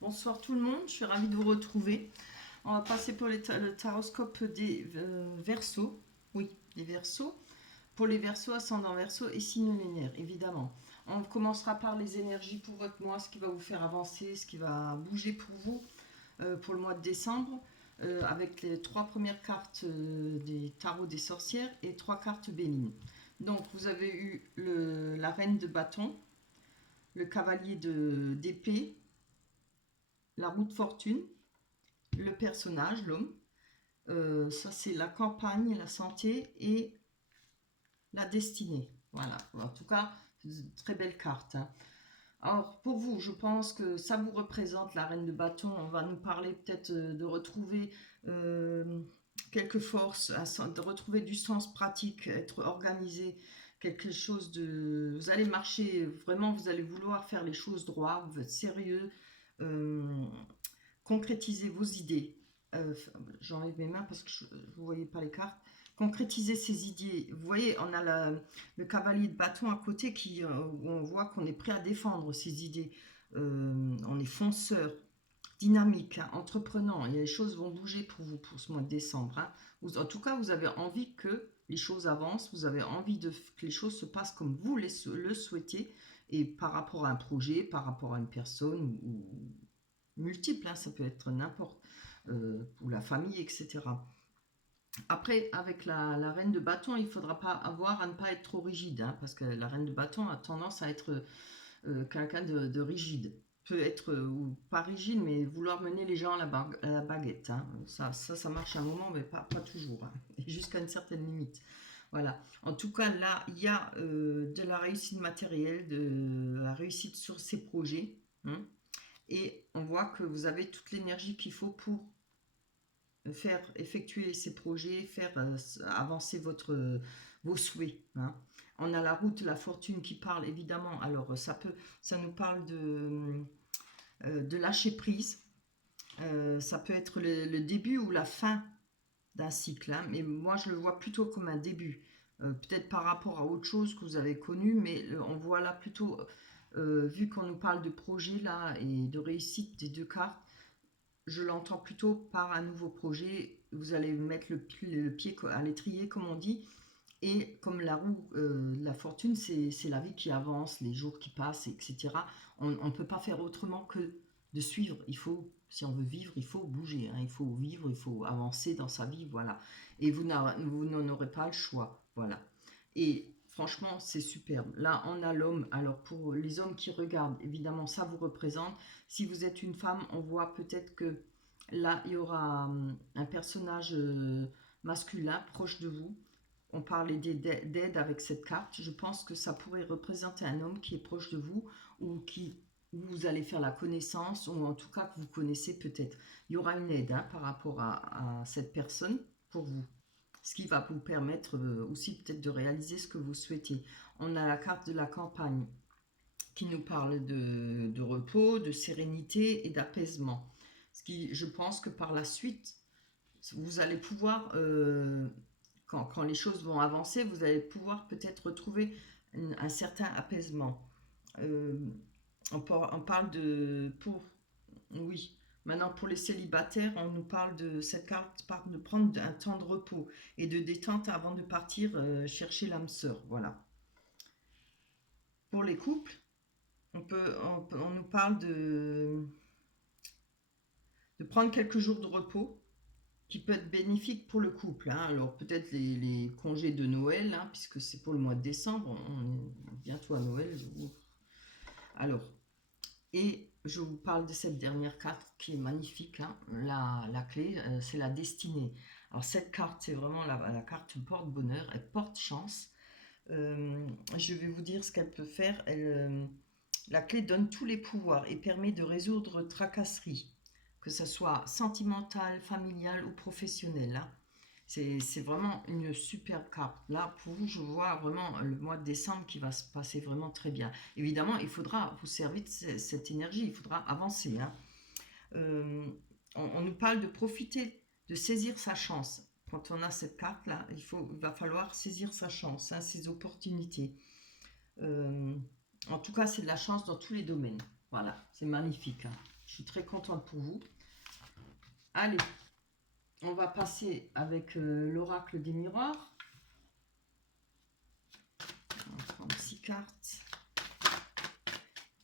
Bonsoir tout le monde, je suis ravie de vous retrouver. On va passer pour le taroscope des Verseaux. Oui, des Verseaux. Pour les Verseaux, ascendant Verseau et signe lunaire, évidemment. On commencera par les énergies pour votre mois, ce qui va vous faire avancer, ce qui va bouger pour vous pour le mois de décembre, avec les 3 premières cartes des tarots des sorcières et 3 cartes bénines. Donc vous avez eu la reine de bâton, le cavalier d'épée, la roue de fortune, le personnage, l'homme. Ça, c'est la campagne, la santé et la destinée. Voilà. En tout cas, très belle carte. Hein. Alors, pour vous, je pense que ça vous représente la reine de bâton. On va nous parler peut-être de retrouver quelques forces, de retrouver du sens pratique, être organisé, quelque chose de... Vous allez marcher, vraiment, vous allez vouloir faire les choses droit, vous êtes sérieux, euh, concrétiser vos idées. J'enlève mes mains parce que vous ne voyez pas les cartes. Concrétiser ces idées. Vous voyez, on a le cavalier de bâton à côté où on voit qu'on est prêt à défendre ses idées. On est fonceur, dynamique, hein, entreprenant. Et les choses vont bouger pour vous pour ce mois de décembre. Hein. En tout cas, vous avez envie que les choses avancent. Vous avez envie que les choses se passent comme vous le souhaitez. Et par rapport à un projet, par rapport à une personne ou multiple, hein, ça peut être n'importe, pour la famille, etc. Après, avec la reine de bâton, il ne faudra pas avoir à ne pas être trop rigide, hein, parce que la reine de bâton a tendance à être quelqu'un de rigide. Peut être, ou pas rigide, mais vouloir mener les gens à la baguette. Hein. Ça marche un moment, mais pas toujours, hein, jusqu'à une certaine limite. Voilà. En tout cas, là, il y a de la réussite matérielle, de la réussite sur ces projets. Hein, et on voit que vous avez toute l'énergie qu'il faut pour faire effectuer ces projets, faire avancer vos souhaits. Hein. On a la route, la fortune qui parle évidemment. Alors ça nous parle de lâcher prise. Ça peut être le début ou la fin d'un cycle, hein, mais moi je le vois plutôt comme un début. Peut-être par rapport à autre chose que vous avez connu, mais on voit là plutôt, vu qu'on nous parle de projet là et de réussite des 2 cartes, je l'entends plutôt par un nouveau projet. Vous allez mettre le pied à l'étrier, comme on dit. Et comme la roue, la fortune, c'est la vie qui avance, les jours qui passent, etc. On ne peut pas faire autrement que de suivre. Si on veut vivre, il faut bouger. Hein. Il faut vivre, il faut avancer dans sa vie, voilà. Et vous n'en aurez pas le choix, voilà. Et franchement, c'est superbe. Là, on a l'homme. Alors, pour les hommes qui regardent, évidemment, ça vous représente. Si vous êtes une femme, on voit peut-être que là, il y aura un personnage masculin proche de vous. On parlait d'aide avec cette carte. Je pense que ça pourrait représenter un homme qui est proche de vous ou où vous allez faire la connaissance, ou en tout cas que vous connaissez peut-être. Il y aura une aide, hein, par rapport à cette personne pour vous. Ce qui va vous permettre aussi peut-être de réaliser ce que vous souhaitez. On a la carte de la campagne qui nous parle de repos, de sérénité et d'apaisement. Ce qui, je pense que par la suite, vous allez pouvoir, quand les choses vont avancer, vous allez pouvoir peut-être retrouver un certain apaisement. Euh, on parle oui, maintenant pour les célibataires, on nous parle de cette carte, de prendre un temps de repos et de détente avant de partir chercher l'âme sœur. Voilà. Pour les couples, on nous parle de prendre quelques jours de repos qui peut être bénéfique pour le couple. Hein. Alors peut-être les congés de Noël, hein, puisque c'est pour le mois de décembre, on est bientôt à Noël. Alors, et je vous parle de cette dernière carte qui est magnifique. Hein. La clé, c'est la destinée. Alors cette carte, c'est vraiment la carte porte-bonheur, elle porte chance. Je vais vous dire ce qu'elle peut faire. La clé donne tous les pouvoirs et permet de résoudre tracasseries, que ce soit sentimentale, familiale ou professionnelle. Hein. C'est vraiment une superbe carte. Là, pour vous, je vois vraiment le mois de décembre qui va se passer vraiment très bien. Évidemment, il faudra vous servir de cette énergie, il faudra avancer. Hein. Euh, on nous parle de profiter, de saisir sa chance. Quand on a cette carte-là, il va falloir saisir sa chance, hein, ses opportunités. Euh, En tout cas, c'est de la chance dans tous les domaines. Voilà, c'est magnifique. Hein. Je suis très contente pour vous. Allez, on va passer avec l'oracle des miroirs. On va prendre 6 cartes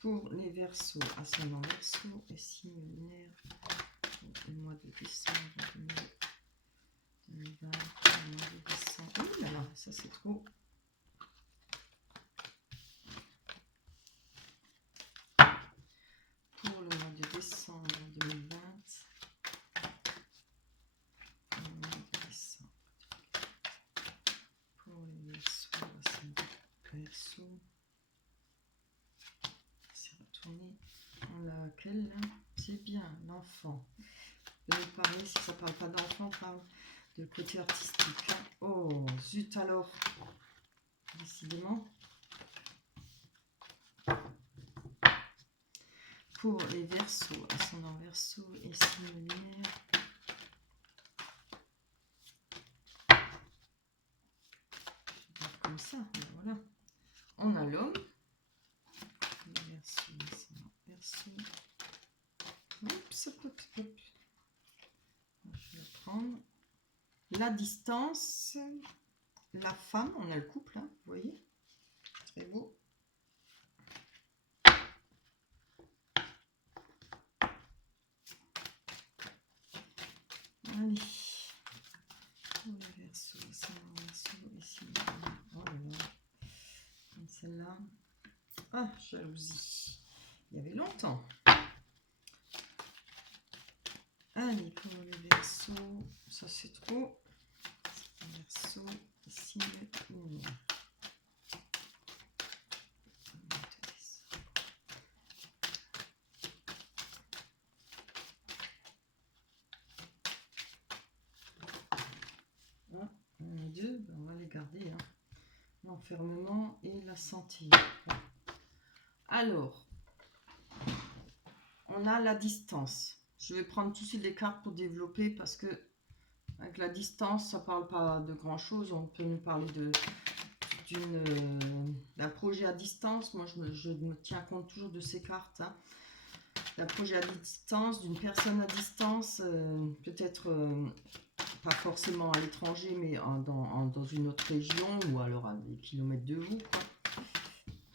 pour les Verseaux, ascendant Verseau et signe lunaire pour le mois de décembre 2020. Le mois de décembre. Oh là là, ça c'est trop. Pour le mois de décembre 2020. Pour les Verseaux, Verseau. C'est retourné. On a laquelle là? C'est bien, l'enfant. Je vais parler, si ça ne parle pas d'enfant, parle de côté artistique. Hein. Oh, zut alors. Décidément. Pour les Verseaux, ascendant Verseau et signe lunaire. Comme ça, voilà. On a l'homme. Verseau, ascendant Verseau. Hop, hop, hop. Je vais prendre la distance. La femme, on a le couple, hein, vous voyez. Très beau. Allez. Pour les Verseaux, ascendant Verseau et signe lunaire. Oh là là. Celle-là. Ah, jalousie. Il y avait longtemps. Allez, pour les Verseaux, ça c'est trop. Verseau, signe lunaire. Ah, on a deux, ben on va les garder. Hein. L'enfermement et la santé. Alors, on a la distance. Je vais prendre tout de suite les cartes pour développer parce que avec la distance, ça ne parle pas de grand chose. On peut nous parler d'un projet à distance. Moi, je me tiens compte toujours de ces cartes. Hein. D'un projet à distance, d'une personne à distance, peut-être pas forcément à l'étranger, mais dans une autre région ou alors à des kilomètres de vous. Quoi.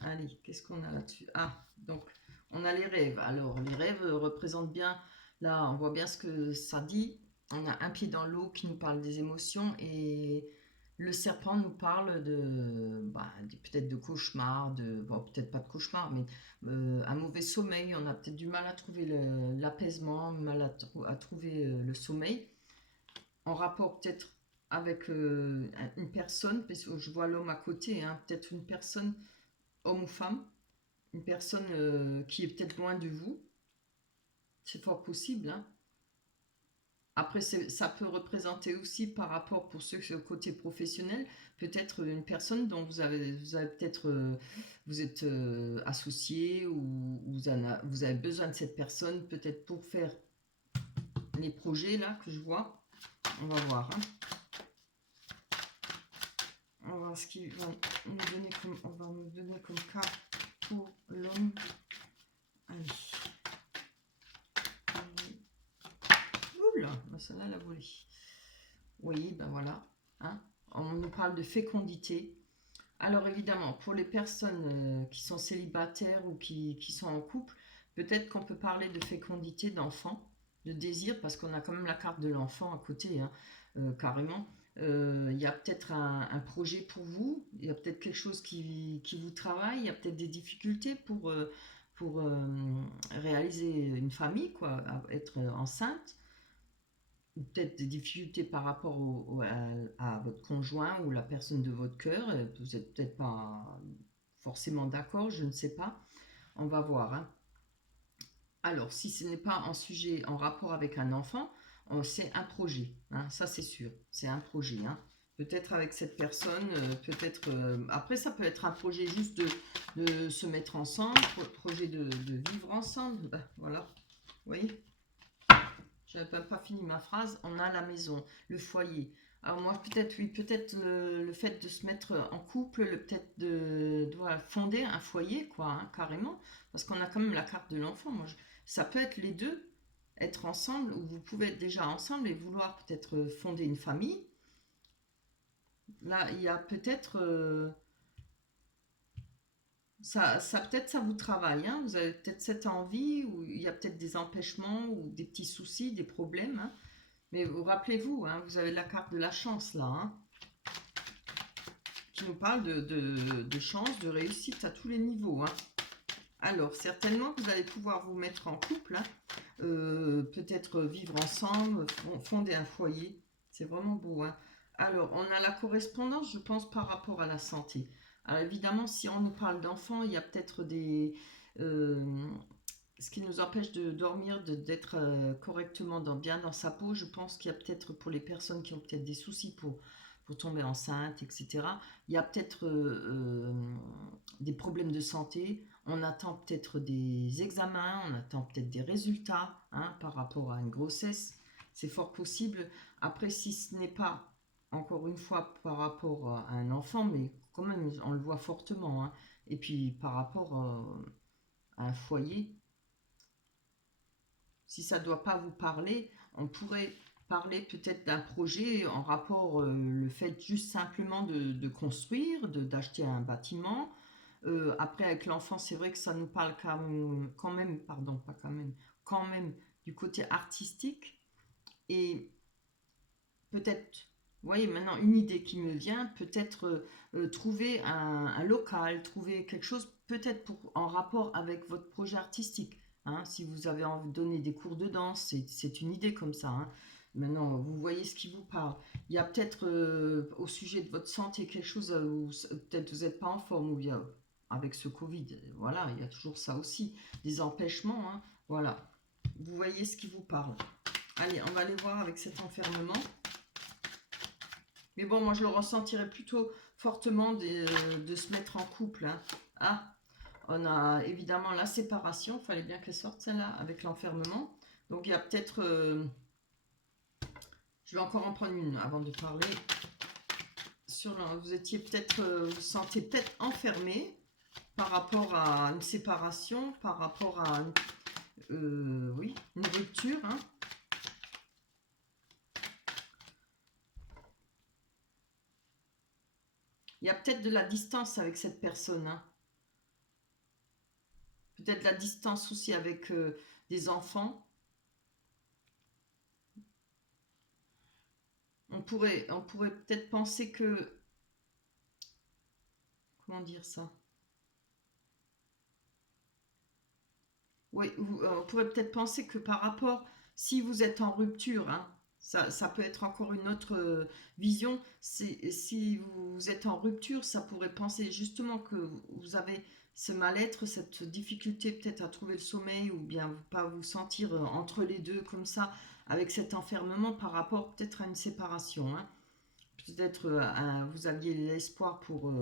Allez, qu'est-ce qu'on a là-dessus? Ah, donc, on a les rêves. Alors, les rêves représentent bien, là, on voit bien ce que ça dit. On a un pied dans l'eau qui nous parle des émotions et le serpent nous parle peut-être de cauchemar, bon, peut-être pas de cauchemar, mais un mauvais sommeil. On a peut-être du mal à trouver l'apaisement, mal à trouver le sommeil. En rapport peut-être avec une personne, parce que je vois l'homme à côté, hein, peut-être une personne, homme ou femme, une personne qui est peut-être loin de vous. C'est fort possible, hein. Après, ça peut représenter aussi par rapport, pour ceux qui sont côté professionnel, peut-être une personne dont vous avez peut-être, vous êtes associé ou vous avez besoin de cette personne peut-être pour faire les projets là que je vois. On va voir. Hein. On va voir ce qu'il va nous donner comme carte pour l'homme. Allez. Oula, celle-là, elle a volé. Oui, ben voilà. Hein. On nous parle de fécondité. Alors évidemment, pour les personnes qui sont célibataires ou qui sont en couple, peut-être qu'on peut parler de fécondité d'enfant, de désir, parce qu'on a quand même la carte de l'enfant à côté, hein, carrément. Il y a peut-être un projet pour vous, il y a peut-être quelque chose qui vous travaille, il y a peut-être des difficultés pour réaliser une famille, quoi, être enceinte. Ou peut-être des difficultés par rapport à votre conjoint ou la personne de votre cœur. Vous n'êtes peut-être pas forcément d'accord, je ne sais pas. On va voir. Hein. Alors, si ce n'est pas un sujet en rapport avec un enfant, c'est un projet. Hein, ça, c'est sûr. C'est un projet. Hein. Peut-être avec cette personne, peut-être... après, ça peut être un projet juste de se mettre ensemble, projet de vivre ensemble. Ben, voilà. Vous voyez ? Je n'avais même pas fini ma phrase. On a la maison, le foyer. Alors moi, peut-être, oui, peut-être le fait de se mettre en couple, peut-être de fonder un foyer, quoi, hein, carrément. Parce qu'on a quand même la carte de l'enfant. Moi, Ça peut être les deux, être ensemble, ou vous pouvez être déjà ensemble et vouloir peut-être fonder une famille. Là, il y a peut-être... peut-être ça vous travaille, hein. Vous avez peut-être cette envie, ou il y a peut-être des empêchements, ou des petits soucis, des problèmes, hein. Mais rappelez-vous, hein, vous avez la carte de la chance là, hein, qui nous parle de chance, de réussite à tous les niveaux, hein. Alors, certainement que vous allez pouvoir vous mettre en couple, hein, peut-être vivre ensemble, fonder un foyer. C'est vraiment beau, hein. Alors, on a la correspondance, je pense, par rapport à la santé. Alors, évidemment, si on nous parle d'enfants, il y a peut-être des... euh, ce qui nous empêche de dormir, d'être correctement bien dans sa peau. Je pense qu'il y a peut-être pour les personnes qui ont peut-être des soucis pour tomber enceinte, etc. Il y a peut-être des problèmes de santé. On attend peut-être des examens, on attend peut-être des résultats, hein, par rapport à une grossesse. C'est fort possible. Après, si ce n'est pas, encore une fois, par rapport à un enfant, mais quand même, on le voit fortement, hein. Et puis, par rapport à un foyer, si ça ne doit pas vous parler, on pourrait parler peut-être d'un projet en rapport, le fait juste simplement de construire, d'acheter un bâtiment. Après, avec l'enfant, c'est vrai que ça nous parle quand même, pardon, pas quand même du côté artistique. Et peut-être, vous voyez, maintenant, une idée qui me vient, peut-être trouver un local, trouver quelque chose, peut-être en rapport avec votre projet artistique. Hein. Si vous avez envie de donner des cours de danse, c'est une idée comme ça. Hein. Maintenant, vous voyez ce qui vous parle. Il y a peut-être au sujet de votre santé quelque chose où peut-être vous n'êtes pas en forme, ou bien avec ce Covid, voilà, il y a toujours ça aussi, des empêchements. Hein. Voilà, vous voyez ce qui vous parle. Allez, on va aller voir avec cet enfermement. Mais bon, moi, je le ressentirais plutôt fortement de se mettre en couple. Hein. Ah, on a évidemment la séparation. Il fallait bien qu'elle sorte, celle-là, avec l'enfermement. Donc, il y a peut-être... je vais encore en prendre une avant de parler. Vous étiez peut-être... vous vous sentez peut-être enfermé par rapport à une séparation, par rapport à... oui, une rupture, hein. Il y a peut-être de la distance avec cette personne, hein. Peut-être la distance aussi avec des enfants. On pourrait peut-être penser que... Comment dire ça? Oui, on pourrait peut-être penser que par rapport, si vous êtes en rupture, hein, ça peut être encore une autre vision. Si vous êtes en rupture, ça pourrait penser justement que vous avez ce mal-être, cette difficulté peut-être à trouver le sommeil, ou bien pas vous sentir entre les deux comme ça, avec cet enfermement par rapport peut-être à une séparation. Hein. Peut-être vous aviez l'espoir pour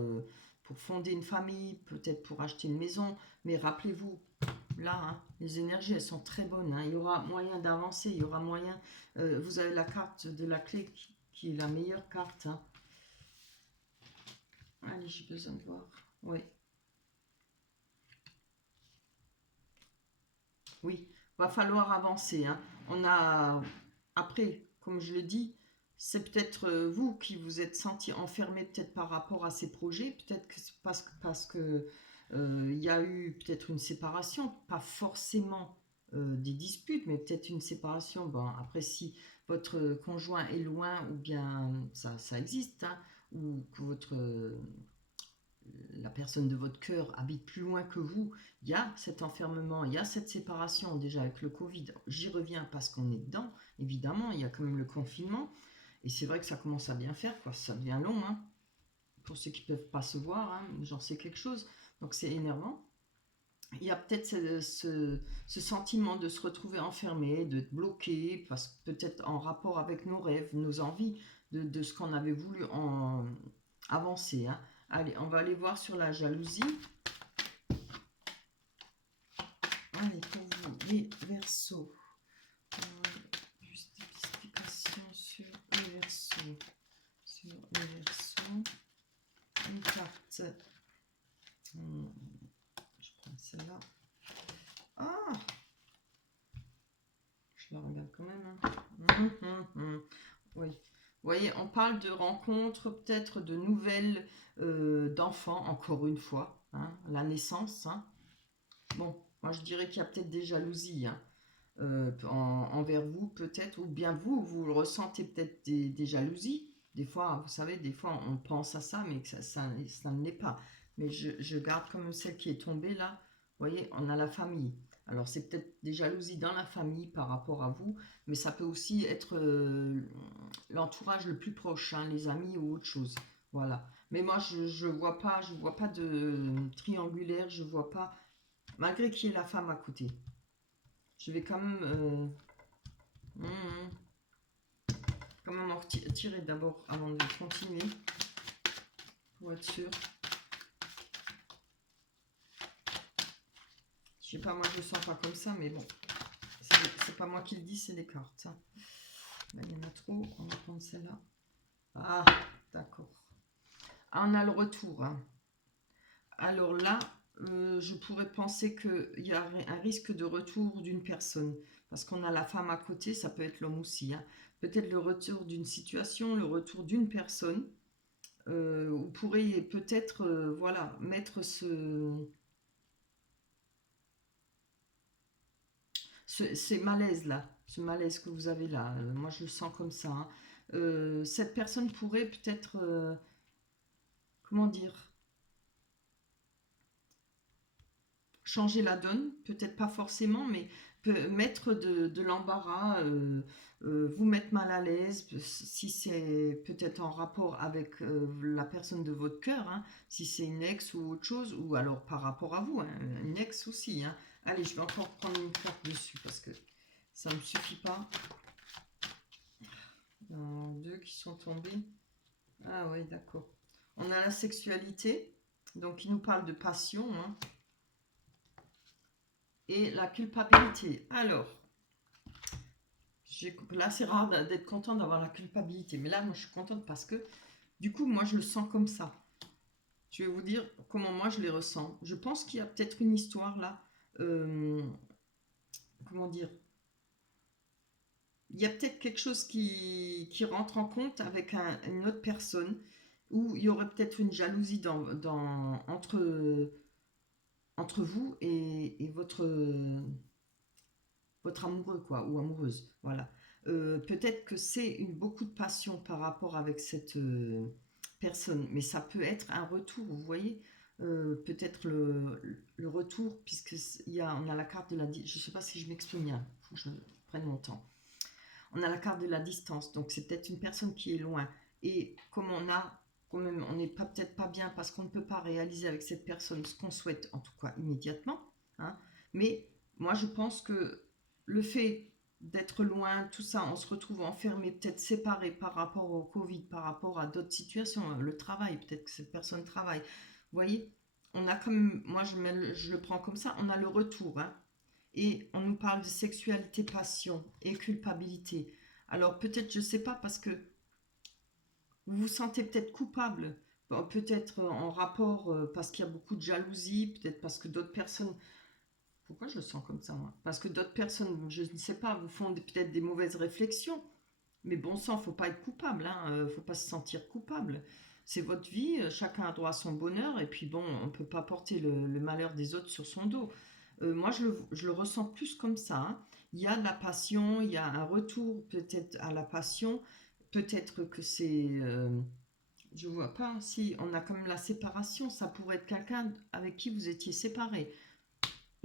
fonder une famille, peut-être pour acheter une maison, mais rappelez-vous, là, hein, les énergies, elles sont très bonnes. Hein. Il y aura moyen d'avancer, il y aura moyen... vous avez la carte de la clé qui est la meilleure carte. Hein. Allez, j'ai besoin de voir. Oui, oui, va falloir avancer. Hein. On a... Après, comme je le dis, c'est peut-être vous qui vous êtes senti enfermé peut-être par rapport à ces projets. Peut-être que c'est parce que il y a eu peut-être une séparation, pas forcément des disputes, mais peut-être une séparation. Bon, après, si votre conjoint est loin, ou bien ça existe, hein, ou que la personne de votre cœur habite plus loin que vous, il y a cet enfermement, il y a cette séparation déjà avec le Covid. J'y reviens parce qu'on est dedans, évidemment, il y a quand même le confinement. Et c'est vrai que ça commence à bien faire, quoi. Ça devient long, hein. Pour ceux qui ne peuvent pas se voir, hein, j'en sais quelque chose. Donc c'est énervant. Il y a peut-être ce sentiment de se retrouver enfermé, de bloqué, parce que peut-être en rapport avec nos rêves, nos envies, de ce qu'on avait voulu avancer. Hein. Allez, on va aller voir sur la jalousie. Allez, pour vous, les Verseaux. Juste des explications sur les Verseaux. Sur les Verseaux. Une carte. Je prends celle-là. Ah! Je la regarde quand même. Hein. Oui. Vous voyez, on parle de rencontres, peut-être de nouvelles d'enfants, encore une fois. Hein, la naissance. Hein. Bon, moi je dirais qu'il y a peut-être des jalousies. Hein. Envers vous peut-être, ou bien vous ressentez peut-être des jalousies. Des fois, vous savez, des fois on pense à ça, mais que ça ne l'est pas. Mais je garde comme celle qui est tombée là. Vous voyez, on a la famille. Alors c'est peut-être des jalousies dans la famille par rapport à vous, mais ça peut aussi être l'entourage le plus proche, hein, les amis ou autre chose. Voilà. Mais moi je vois pas de triangulaire, je vois pas, malgré qu'il y ait la femme à côté. Je vais quand même quand même en tirer d'abord avant de continuer pour être sûr. Je sais pas, moi je le sens pas comme ça, mais bon, c'est pas moi qui le dis, c'est les cartes. Hein. Là, il y en a trop, on va prendre celle-là. Ah, d'accord. Ah, on a le retour. Hein. Alors là, je pourrais penser qu'il y a un risque de retour d'une personne. Parce qu'on a la femme à côté, ça peut être l'homme aussi. Hein. Peut-être le retour d'une situation, le retour d'une personne. Vous pourrez peut-être voilà, mettre ces malaises-là, ce malaise que vous avez là. Moi, je le sens comme ça. Hein. Cette personne pourrait peut-être, comment dire, changer la donne, peut-être pas forcément, mais peut mettre de l'embarras, vous mettre mal à l'aise, si c'est peut-être en rapport avec la personne de votre cœur, hein, si c'est une ex ou autre chose, ou alors par rapport à vous, hein, une ex aussi. Hein. Allez, je vais encore prendre une carte dessus parce que ça ne me suffit pas. Il y en a deux qui sont tombés. Ah oui, d'accord. On a la sexualité, donc il nous parle de passion, hein. Et la culpabilité. Alors, là c'est rare d'être content d'avoir la culpabilité, mais là moi je suis contente parce que du coup moi je le sens comme ça. Je vais vous dire comment moi je les ressens. Je pense qu'il y a peut-être une histoire là, comment dire, il y a peut-être quelque chose qui rentre en compte avec une autre personne, où il y aurait peut-être une jalousie entre vous et votre amoureux, quoi, ou amoureuse. Voilà. Peut-être que c'est beaucoup de passion par rapport avec cette personne, mais ça peut être un retour, vous voyez. Peut-être le retour, puisque on a la carte de la... Je ne sais pas si je m'exprime bien, il faut que je prenne mon temps. On a la carte de la distance, donc c'est peut-être une personne qui est loin. Et comme on a quand même, on n'est peut-être pas bien parce qu'on ne peut pas réaliser avec cette personne ce qu'on souhaite, en tout cas immédiatement. Hein. Mais moi, je pense que le fait d'être loin, tout ça, on se retrouve enfermé, peut-être séparé par rapport au Covid, par rapport à d'autres situations, le travail, peut-être que cette personne travaille. Vous voyez, on a comme, moi je le prends comme ça, on a le retour. Hein. Et on nous parle de sexualité, passion et culpabilité. Alors peut-être, je ne sais pas, parce que vous vous sentez peut-être coupable, peut-être en rapport, parce qu'il y a beaucoup de jalousie, peut-être parce que d'autres personnes... Pourquoi je le sens comme ça, moi? Parce que d'autres personnes, je ne sais pas, vous font peut-être des mauvaises réflexions. Mais bon sang, faut pas être coupable, hein, faut pas se sentir coupable. C'est votre vie, chacun a droit à son bonheur, et puis bon, on ne peut pas porter le malheur des autres sur son dos. Moi, je le ressens plus comme ça. Hein. Il y a de la passion, il y a un retour peut-être à la passion. Peut-être que c'est... je vois pas, si on a quand même la séparation, ça pourrait être quelqu'un avec qui vous étiez séparés.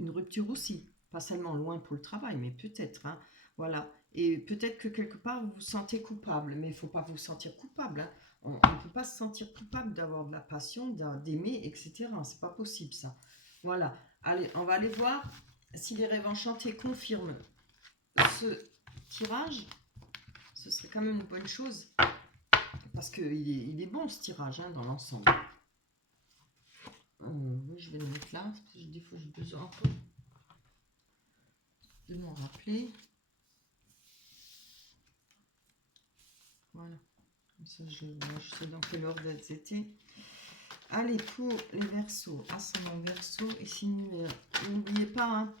Une rupture aussi, pas seulement loin pour le travail, mais peut-être. Hein. Voilà. Et peut-être que quelque part vous vous sentez coupable, mais il ne faut pas vous sentir coupable. Hein. On ne peut pas se sentir coupable d'avoir de la passion, d'aimer, etc. C'est pas possible ça. Voilà. Allez, on va aller voir si les rêves enchantés confirment ce tirage. Ce serait quand même une bonne chose. Parce qu'il est bon ce tirage, hein, dans l'ensemble. Oui, je vais le mettre là. Parce que des fois j'ai besoin un peu de m'en rappeler. Voilà. Comme ça, je sais dans quel ordre elles étaient. Allez, pour les Verseaux, ascendant Verseau et signe, n'oubliez pas, hein,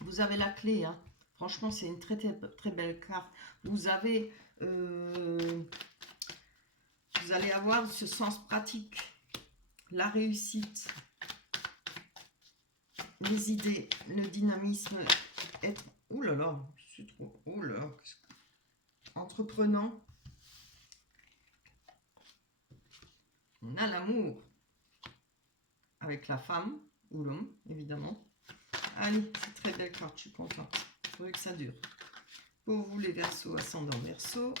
vous avez la clé. Hein. Franchement, c'est une très, très, très belle carte. Vous avez... vous allez avoir ce sens pratique, la réussite, les idées, le dynamisme, être... Ouh là là, c'est trop... Oh là là, entreprenant. On a l'amour avec la femme ou l'homme, évidemment. Allez, c'est très belle carte, je suis contente. Il faudrait que ça dure. Pour vous, les Verseaux, ascendant Verseau,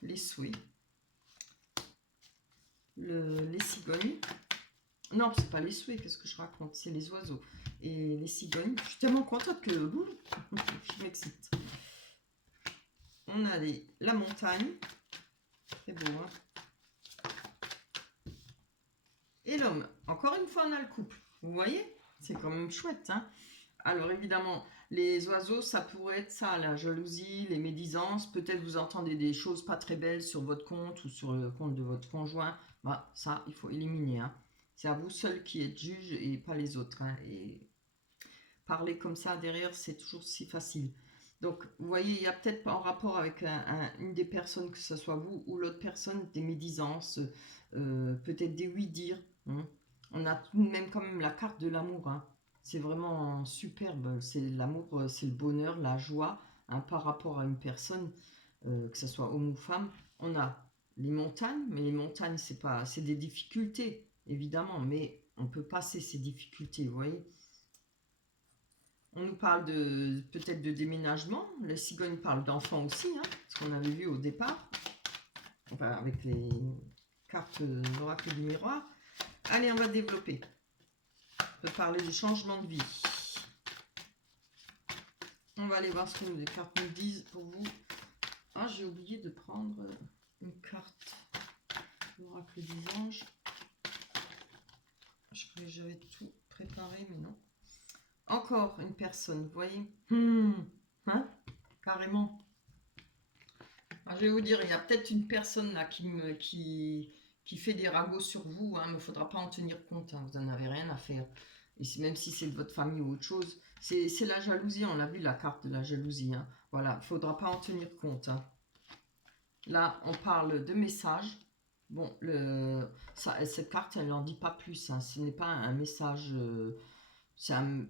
les souhaits, les cigognes. Non, c'est pas les souhaits, qu'est-ce que je raconte? C'est les oiseaux. Et les cigognes. Je suis tellement contente que je m'excite. On a la montagne. C'est beau, hein? Et l'homme. Encore une fois, on a le couple. Vous voyez? C'est quand même chouette, hein? Alors, évidemment, les oiseaux, ça pourrait être ça, la jalousie, les médisances. Peut-être vous entendez des choses pas très belles sur votre compte ou sur le compte de votre conjoint. Bah, ça, il faut éliminer, hein. C'est à vous seul qui êtes juge et pas les autres, hein. Et parler comme ça derrière, c'est toujours si facile. Donc, vous voyez, il y a peut-être en rapport avec une des personnes, que ce soit vous ou l'autre personne, des médisances, peut-être des oui-dire, hein. On a tout de même quand même la carte de l'amour, hein. C'est vraiment superbe. C'est l'amour, c'est le bonheur, la joie, hein, par rapport à une personne, que ce soit homme ou femme. On a les montagnes, mais les montagnes, c'est des difficultés, évidemment, mais on peut passer ces difficultés, vous voyez. On nous parle peut-être de déménagement. Les cigognes parlent d'enfants aussi, hein, ce qu'on avait vu au départ, enfin, avec les cartes d'oracle du miroir. Allez, on va développer. On peut parler du changement de vie. On va aller voir ce que les cartes nous disent pour vous. Ah, j'ai oublié de prendre une carte d'oracle des anges. Je croyais que j'avais tout préparé, mais non. Encore une personne, vous voyez, hein, carrément. Alors, je vais vous dire, il y a peut-être une personne là qui fait des ragots sur vous, hein, mais il ne faudra pas en tenir compte, hein, vous n'en avez rien à faire. Et même si c'est de votre famille ou autre chose, c'est la jalousie, on l'a vu la carte de la jalousie. Hein. Voilà, il ne faudra pas en tenir compte. Hein. Là, on parle de message. Bon, cette carte, elle n'en dit pas plus. Hein. Ce n'est pas un message... c'est un...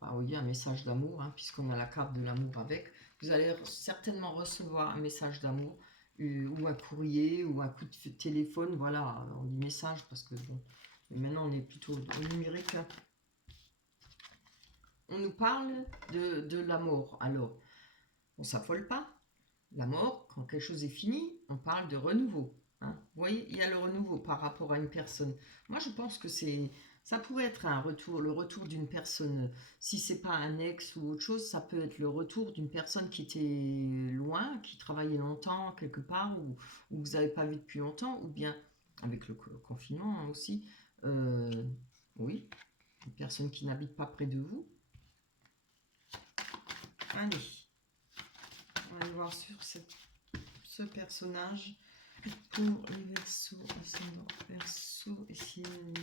Ah oui, un message d'amour, hein, puisqu'on a la carte de l'amour avec. Vous allez certainement recevoir un message d'amour, ou un courrier, ou un coup de téléphone. Voilà, on dit message parce que bon, mais maintenant on est plutôt au numérique. Hein. On nous parle de la mort. Alors, on s'affole pas. La mort, quand quelque chose est fini, on parle de renouveau. Hein. Vous voyez, il y a le renouveau par rapport à une personne. Moi, je pense que ça pourrait être un retour, le retour d'une personne. Si c'est pas un ex ou autre chose, ça peut être le retour d'une personne qui était loin, qui travaillait longtemps quelque part, ou vous n'avez pas vu depuis longtemps, ou bien avec le confinement, hein, aussi. Oui, une personne qui n'habite pas près de vous. Allez, on va aller voir sur ce personnage pour les Verseaux, ascendant Verseau et signe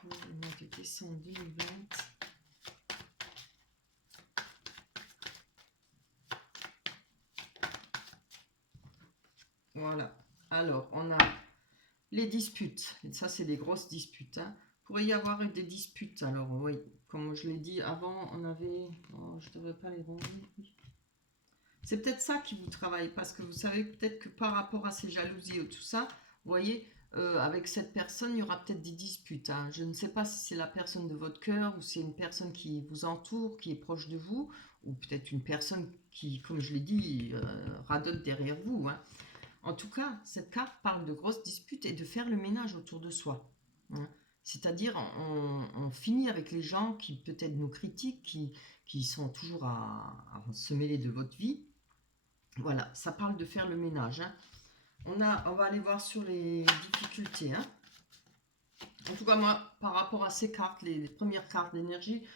pour le mois de décembre 2020. Voilà. Alors, on a les disputes. Et ça, c'est des grosses disputes. Hein. Il pourrait y avoir des disputes. Alors, oui, comme je l'ai dit avant, on avait... Oh, je ne devrais pas les ranger. Oui. C'est peut-être ça qui vous travaille, parce que vous savez peut-être que par rapport à ces jalousies ou tout ça, vous voyez, avec cette personne, il y aura peut-être des disputes. Hein. Je ne sais pas si c'est la personne de votre cœur, ou c'est une personne qui vous entoure, qui est proche de vous, ou peut-être une personne qui, comme je l'ai dit, radote derrière vous. Hein. En tout cas, cette carte parle de grosses disputes et de faire le ménage autour de soi. Hein. C'est-à-dire, on finit avec les gens qui peut-être nous critiquent, qui sont toujours à se mêler de votre vie. Voilà, ça parle de faire le ménage. Hein. On va aller voir sur les difficultés. Hein. En tout cas, moi, par rapport à ces cartes, les premières cartes d'énergie,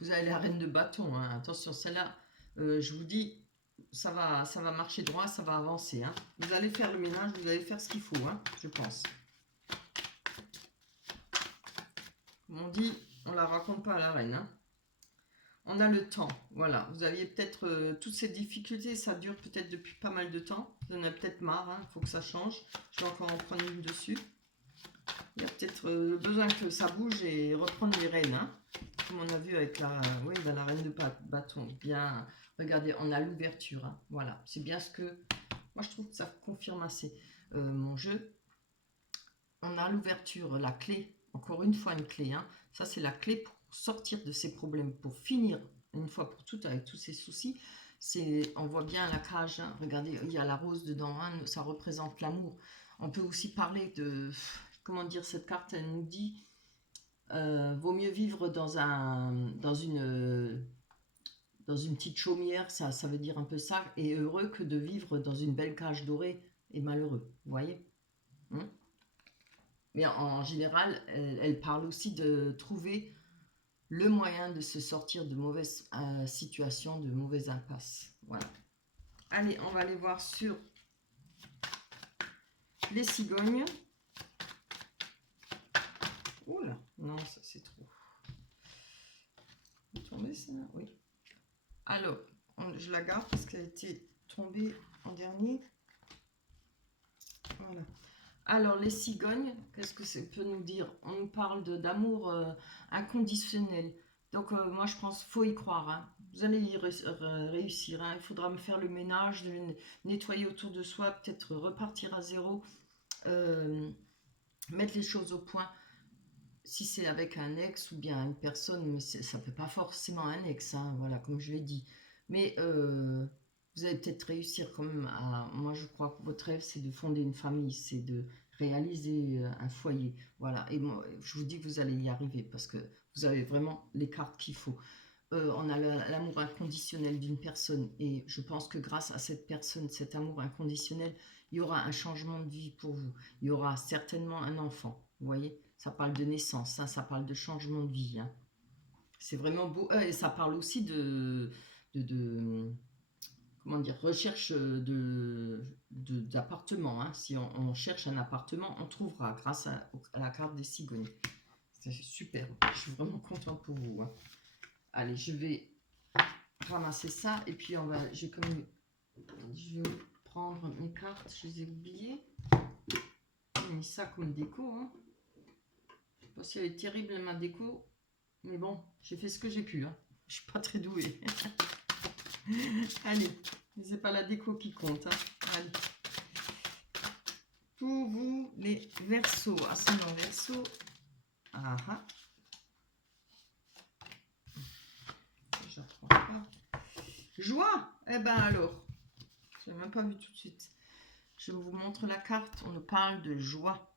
vous avez la reine de bâton. Hein. Attention, celle-là, je vous dis, ça va marcher droit, ça va avancer. Hein. Vous allez faire le ménage, vous allez faire ce qu'il faut, hein, je pense. Comme on dit, on la raconte pas à la reine. Hein. On a le temps, voilà. Vous aviez peut-être toutes ces difficultés, ça dure peut-être depuis pas mal de temps. Vous en avez peut-être marre, il faut que ça change. Je vais encore en prendre une dessus. Il y a peut-être le besoin que ça bouge et reprendre les rênes, hein. Comme on a vu avec la, oui, ben, la reine de bâton. Bien, regardez, on a l'ouverture, hein. Voilà, c'est bien ce que... Moi, je trouve que ça confirme assez mon jeu. On a l'ouverture, la clé, encore une fois une clé, hein. Ça, c'est la clé pour sortir de ces problèmes, pour finir une fois pour toutes avec tous ces soucis. On voit bien la cage, hein. Regardez, il y a la rose dedans, hein. Ça représente l'amour. On peut aussi parler de, comment dire, cette carte, elle nous dit, vaut mieux vivre dans une petite chaumière, ça veut dire un peu ça, et heureux que de vivre dans une belle cage dorée et malheureux, vous voyez, hein. Mais en général, elle parle aussi de trouver le moyen de se sortir de mauvaises situations, de mauvaises impasses. Voilà. Allez, on va aller voir sur les cigognes. Oula, non, ça c'est trop. Vous tombez ça? Oui. Alors, je la garde parce qu'elle était tombée en dernier. Voilà. Alors, les cigognes, qu'est-ce que ça peut nous dire? On nous parle d'amour inconditionnel. Donc, moi, je pense qu'il faut y croire, hein. Vous allez y réussir, hein. Il faudra me faire le ménage, nettoyer autour de soi, peut-être repartir à zéro, mettre les choses au point. Si c'est avec un ex ou bien une personne, mais ça ne peut pas forcément un ex, hein, voilà, comme je l'ai dit. Mais vous allez peut-être réussir quand même à... Moi, je crois que votre rêve, c'est de fonder une famille, c'est de réaliser un foyer. Voilà, et moi, je vous dis que vous allez y arriver parce que vous avez vraiment les cartes qu'il faut. On a l'amour inconditionnel d'une personne et je pense que grâce à cette personne, cet amour inconditionnel, il y aura un changement de vie pour vous. Il y aura certainement un enfant, vous voyez. Ça parle de naissance, hein, ça parle de changement de vie, hein. C'est vraiment beau. Et ça parle aussi comment dire, recherche d'appartement, hein. Si on cherche un appartement, on trouvera grâce à la carte des cigognes. C'est super, je suis vraiment contente pour vous, hein. Allez, je vais ramasser ça et puis je vais prendre mes cartes, je les ai oubliées. J'ai mis ça comme déco, hein. Je sais pas si elle est terrible ma déco, mais bon, j'ai fait ce que j'ai pu, hein. Je suis pas très douée. Allez, c'est pas la déco qui compte, hein. Allez. Pour vous, les Verseaux, ascendant Verseau. Ah ah. Je ne reprends pas. Joie. Eh ben alors, je n'ai même pas vu tout de suite. Je vous montre la carte. On nous parle de joie.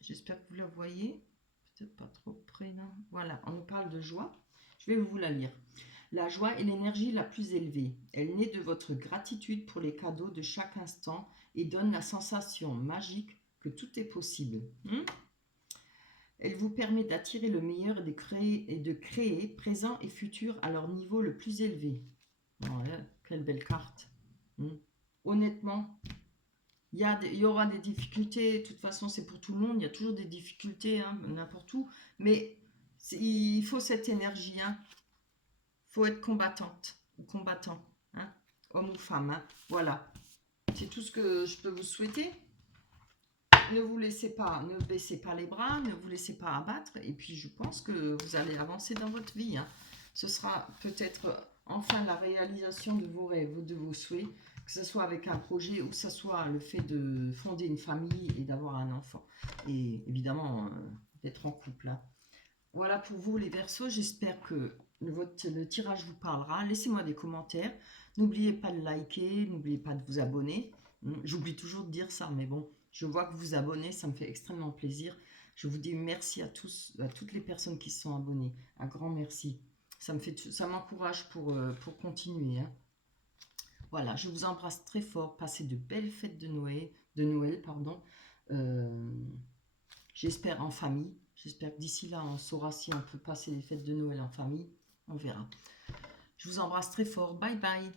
J'espère que vous la voyez. Peut-être pas trop près, non. Voilà, on nous parle de joie. Je vais vous la lire. La joie est l'énergie la plus élevée. Elle naît de votre gratitude pour les cadeaux de chaque instant et donne la sensation magique que tout est possible. Elle vous permet d'attirer le meilleur et de créer présent et futur à leur niveau le plus élevé. Voilà, quelle belle carte. Honnêtement, il y aura des difficultés. De toute façon, c'est pour tout le monde. Il y a toujours des difficultés, hein, n'importe où. Mais il faut cette énergie, hein. Faut être combattante ou combattant, hein, homme ou femme, hein. Voilà, c'est tout ce que je peux vous souhaiter. Ne vous laissez pas, ne baissez pas les bras, ne vous laissez pas abattre. Et puis je pense que vous allez avancer dans votre vie, hein. Ce sera peut-être enfin la réalisation de vos rêves, de vos souhaits, que ce soit avec un projet ou que ce soit le fait de fonder une famille et d'avoir un enfant. Et évidemment, d'être en couple, hein. Voilà pour vous les Verseaux, j'espère que le tirage vous parlera. Laissez-moi des commentaires. N'oubliez pas de liker, n'oubliez pas de vous abonner. J'oublie toujours de dire ça, mais bon, je vois que vous vous abonnez, ça me fait extrêmement plaisir. Je vous dis merci à tous, à toutes les personnes qui se sont abonnées. Un grand merci. Ça m'encourage pour continuer, hein. Voilà, je vous embrasse très fort. Passez de belles fêtes de Noël, pardon. J'espère en famille. J'espère que d'ici là, on saura si on peut passer les fêtes de Noël en famille. On verra. Je vous embrasse très fort. Bye bye.